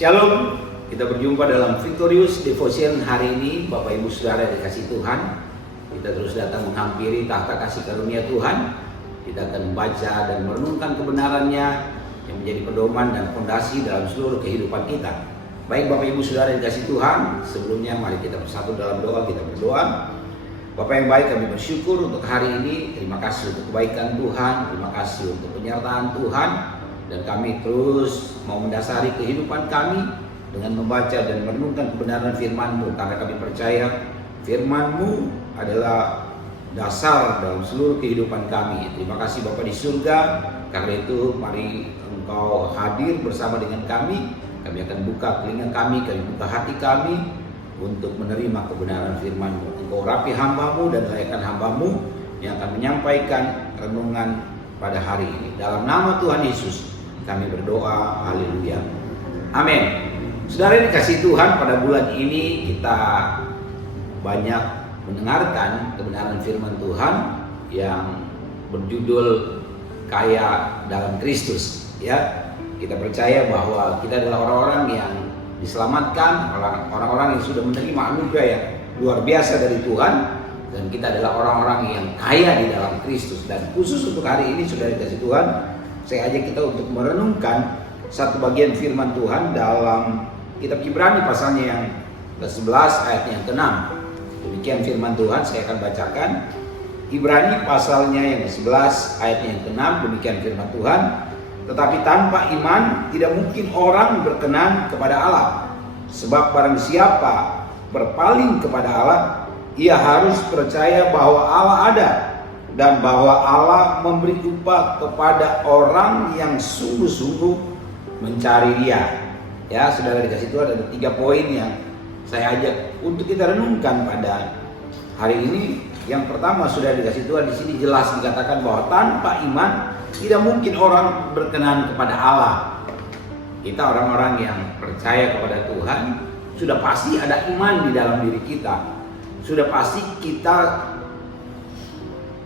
Shalom, kita berjumpa dalam Victorious Devotion hari ini. Bapak Ibu Saudara yang dikasih Tuhan, kita terus datang menghampiri tahta kasih karunia Tuhan. Kita akan membaca dan merenungkan kebenarannya yang menjadi pedoman dan fondasi dalam seluruh kehidupan kita. Baik Bapak Ibu Saudara yang dikasih Tuhan, sebelumnya mari kita bersatu dalam doa. Kita berdoa. Bapak yang baik, kami bersyukur untuk hari ini. Terima kasih untuk kebaikan Tuhan, terima kasih untuk penyertaan Tuhan. Dan kami terus mau mendasari kehidupan kami dengan membaca dan merenungkan kebenaran firman-Mu, karena kami percaya firman-Mu adalah dasar dalam seluruh kehidupan kami. Terima kasih Bapa di surga, karena itu mari Engkau hadir bersama dengan kami. Kami akan buka telinga kami buka hati kami untuk menerima kebenaran firman-Mu. Engkau rapi hamba-Mu dan layakkan hamba-Mu yang akan menyampaikan renungan pada hari ini. Dalam nama Tuhan Yesus kami berdoa, haleluya, amin. Saudara dikasih Tuhan, pada bulan ini kita banyak mendengarkan kebenaran firman Tuhan yang berjudul kaya dalam Kristus. Ya, kita percaya bahwa kita adalah orang-orang yang diselamatkan, orang-orang yang sudah menerima anugerah yang luar biasa dari Tuhan, dan kita adalah orang-orang yang kaya di dalam Kristus. Dan khusus untuk hari ini, saudara dikasih Tuhan, saya ajak kita untuk merenungkan satu bagian firman Tuhan dalam kitab Ibrani pasalnya yang ke-11 ayat yang ke-6. Demikian firman Tuhan, saya akan bacakan. Ibrani pasalnya yang ke-11 ayat yang ke-6, demikian firman Tuhan. Tetapi tanpa iman tidak mungkin orang berkenan kepada Allah. Sebab barang siapa berpaling kepada Allah, ia harus percaya bahwa Allah ada, dan bahwa Allah memberi upah kepada orang yang sungguh-sungguh mencari Dia. Ya, saudara dikasih Tuhan, ada 3 poin yang saya ajak untuk kita renungkan pada hari ini. Yang pertama, saudara dikasih Tuhan, di sini jelas dikatakan bahwa tanpa iman tidak mungkin orang berkenan kepada Allah. Kita orang-orang yang percaya kepada Tuhan, sudah pasti ada iman di dalam diri kita. Sudah pasti kita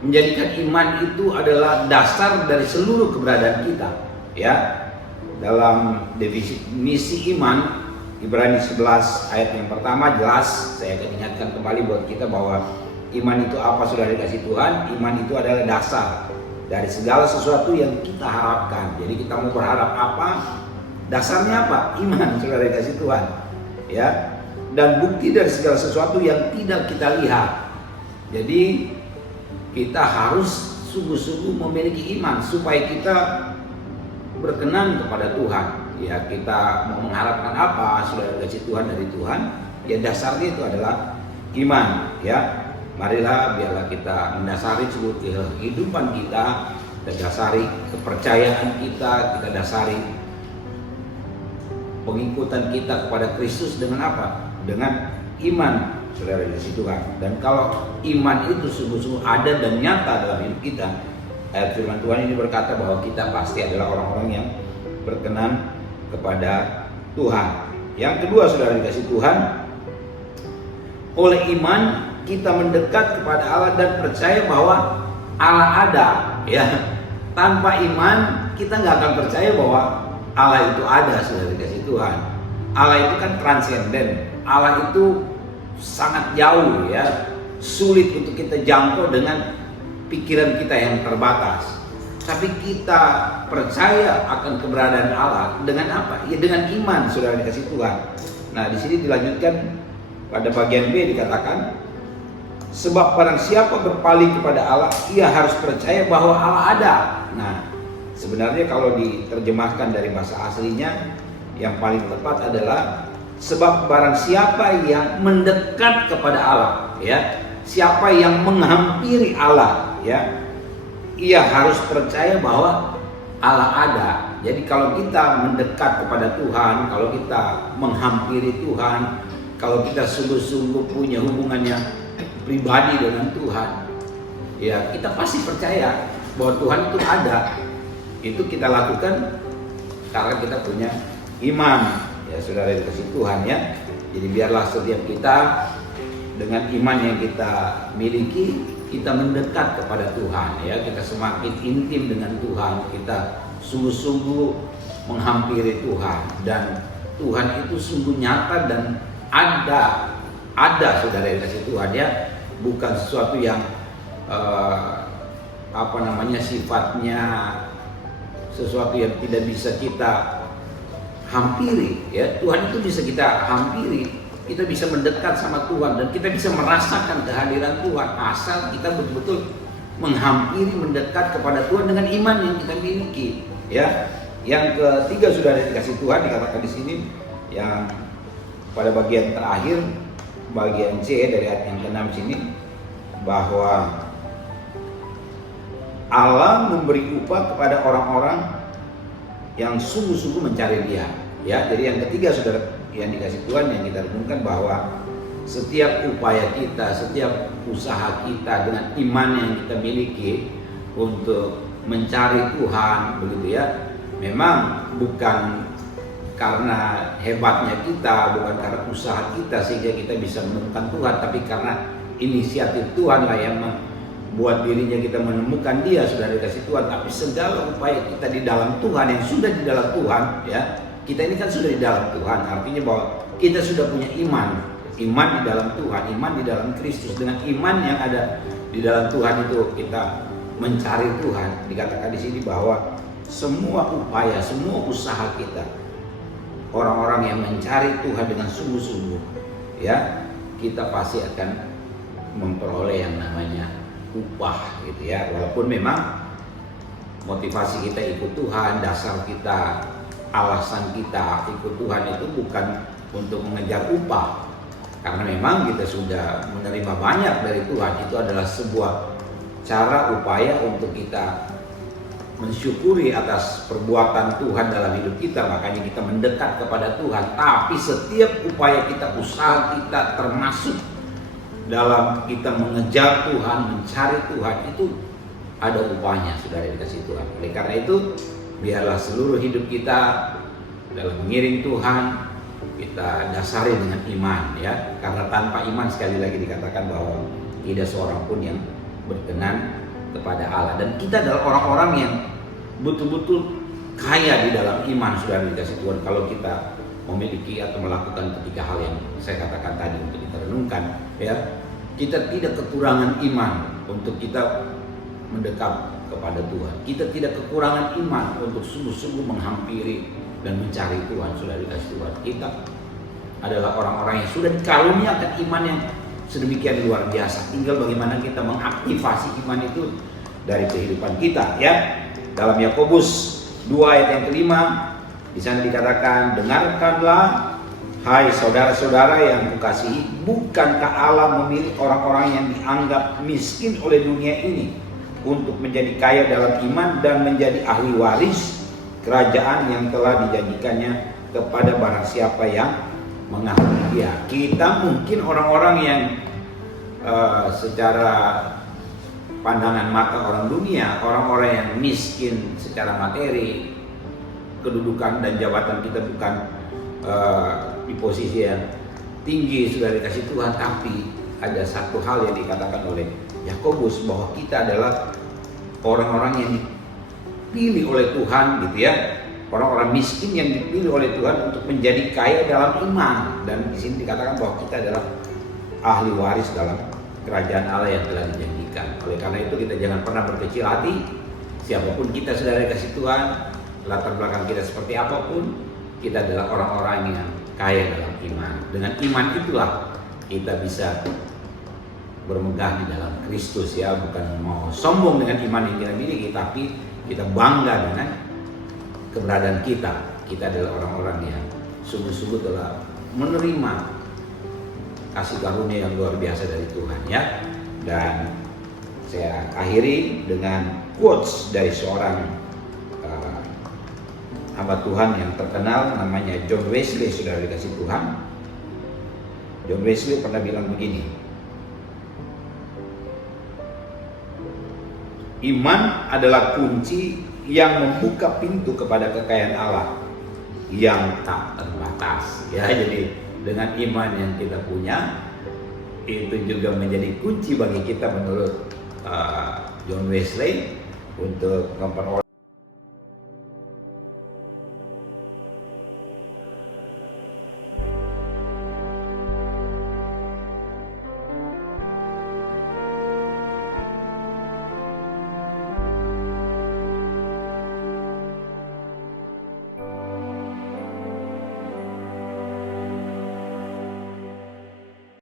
menjadikan iman itu adalah dasar dari seluruh keberadaan kita. Ya, dalam definisi iman, Ibrani 11 ayat yang pertama jelas. Saya akan ingatkan kembali buat kita bahwa iman itu apa, saudara dikasih Tuhan. Iman itu adalah dasar dari segala sesuatu yang kita harapkan. Jadi kita mau berharap apa, dasarnya apa? Iman, saudara dikasih Tuhan. Ya, dan bukti dari segala sesuatu yang tidak kita lihat. Jadi kita harus sungguh-sungguh memiliki iman supaya kita berkenan kepada Tuhan. Ya, kita mau mengharapkan apa, saudara kasih Tuhan, dari Tuhan? Ya, dasarnya itu adalah iman. Ya, marilah biarlah kita mendasari seluruh kehidupan kita dasari kepercayaan kita dasari pengikutan kita kepada Kristus dengan apa? Dengan iman, saudara di Tuhan. Dan kalau iman itu sungguh-sungguh ada dan nyata dalam hidup kita, ayat firman Tuhan ini berkata bahwa kita pasti adalah orang-orang yang berkenan kepada Tuhan. Yang kedua, saudara dikasih Tuhan, oleh iman kita mendekat kepada Allah dan percaya bahwa Allah ada. Ya, tanpa iman kita nggak akan percaya bahwa Allah itu ada, saudara dikasih Tuhan. Allah itu kan transenden. Allah itu sangat jauh, ya, sulit untuk kita jangkau dengan pikiran kita yang terbatas. Tapi kita percaya akan keberadaan Allah dengan apa? Ya, dengan iman, saudara dikasih Tuhan. Nah, di sini dilanjutkan pada bagian B dikatakan, sebab barang siapa berpaling kepada Allah, ia harus percaya bahwa Allah ada. Nah, sebenarnya kalau diterjemahkan dari bahasa aslinya, yang paling tepat adalah sebab barang siapa yang mendekat kepada Allah, ya, siapa yang menghampiri Allah, ya, ia harus percaya bahwa Allah ada. Jadi kalau kita mendekat kepada Tuhan, kalau kita menghampiri Tuhan, kalau kita sungguh-sungguh punya hubungan yang pribadi dengan Tuhan, ya, kita pasti percaya bahwa Tuhan itu ada. Itu kita lakukan karena kita punya iman. Ya, saudara dikasih Tuhan, ya. Jadi biarlah setiap kita dengan iman yang kita miliki, kita mendekat kepada Tuhan, ya. Kita semakin intim dengan Tuhan, kita sungguh-sungguh menghampiri Tuhan, dan Tuhan itu sungguh nyata dan ada saudara yang kasih Tuhan ya, bukan sesuatu yang sifatnya sesuatu yang tidak bisa kita hampiri ya. Tuhan itu bisa kita hampiri, kita bisa mendekat sama Tuhan dan kita bisa merasakan kehadiran Tuhan asal kita betul-betul menghampiri, mendekat kepada Tuhan dengan iman yang kita miliki ya. Yang ketiga sudah dikasih Tuhan dikatakan di sini yang pada bagian terakhir, bagian C dari ayat yang ke-6 sini, bahwa Allah memberi upah kepada orang-orang yang sungguh-sungguh mencari Dia. Ya, jadi yang ketiga saudara yang dikasih Tuhan yang kita renungkan bahwa setiap upaya kita, setiap usaha kita dengan iman yang kita miliki untuk mencari Tuhan, begitu ya. Memang bukan karena hebatnya kita, bukan karena usaha kita sehingga kita bisa menemukan Tuhan, tapi karena inisiatif Tuhan lah yang membuat dirinya kita menemukan Dia, sudah dikasih Tuhan. Tapi segala upaya kita di dalam Tuhan, yang sudah di dalam Tuhan ya, kita ini kan sudah di dalam Tuhan, artinya bahwa kita sudah punya iman di dalam Tuhan, iman di dalam Kristus. Dengan iman yang ada di dalam Tuhan itu kita mencari Tuhan. Dikatakan di sini bahwa semua upaya, semua usaha kita, orang-orang yang mencari Tuhan dengan sungguh-sungguh ya, kita pasti akan memperoleh yang namanya upah gitu ya. Walaupun memang motivasi kita ikut Tuhan, dasar kita, alasan kita ikut Tuhan itu bukan untuk mengejar upah, karena memang kita sudah menerima banyak dari Tuhan. Itu adalah sebuah cara upaya untuk kita mensyukuri atas perbuatan Tuhan dalam hidup kita, makanya kita mendekat kepada Tuhan. Tapi setiap upaya kita, usaha kita, termasuk dalam kita mengejar Tuhan, mencari Tuhan, itu ada upahnya, saudara dikasih Tuhan. Oleh karena itu, biarlah seluruh hidup kita dalam mengiring Tuhan kita dasari dengan iman ya. Karena tanpa iman, sekali lagi dikatakan bahwa tidak seorang pun yang berkenan kepada Allah. Dan kita adalah orang-orang yang betul-betul kaya di dalam iman, sudah dikasih Tuhan. Kalau kita memiliki atau melakukan ketiga hal yang saya katakan tadi untuk kita renungkan ya, kita tidak kekurangan iman untuk kita mendekat kepada Tuhan. Kita tidak kekurangan iman untuk sungguh-sungguh menghampiri dan mencari Tuhan, sudah dikasih Tuhan. Kita adalah orang-orang yang sudah dikaruniakan iman yang sedemikian luar biasa. Tinggal bagaimana kita mengaktifasi iman itu dari kehidupan kita ya. Dalam Yakobus 2 ayat yang kelima, di sana dikatakan, dengarkanlah hai saudara-saudara yang kukasihi, bukankah Allah memilih orang-orang yang dianggap miskin oleh dunia ini untuk menjadi kaya dalam iman dan menjadi ahli waris kerajaan yang telah dijanjikannya kepada barang siapa yang mengasihi Dia. Kita mungkin orang-orang yang secara pandangan mata orang dunia, orang-orang yang miskin secara materi, kedudukan dan jabatan kita bukan di posisi yang tinggi, sudah dikasih Tuhan. Tapi ada satu hal yang dikatakan oleh Yakobus, bahwa kita adalah orang-orang yang dipilih oleh Tuhan gitu ya, orang-orang miskin yang dipilih oleh Tuhan untuk menjadi kaya dalam iman. Dan di sini dikatakan bahwa kita adalah ahli waris dalam kerajaan Allah yang telah dijanjikan. Oleh karena itu kita jangan pernah berkecil hati. Siapapun kita, sudah dikasih Tuhan, latar belakang kita seperti apapun, kita adalah orang-orang yang kaya dalam iman. Dengan iman itulah kita bisa bermegah di dalam Kristus ya. Bukan mau sombong dengan iman yang kita miliki, tapi kita bangga dengan keberadaan kita. Kita adalah orang-orang yang sungguh-sungguh telah menerima kasih karunia yang luar biasa dari Tuhan ya. Dan saya akhiri dengan quotes dari seorang hamba Tuhan yang terkenal, namanya John Wesley, sudah dikasih Tuhan. John Wesley pernah bilang begini, iman adalah kunci yang membuka pintu kepada kekayaan Allah yang tak terbatas ya. Jadi dengan iman yang kita punya, itu juga menjadi kunci bagi kita menurut John Wesley untuk memperoleh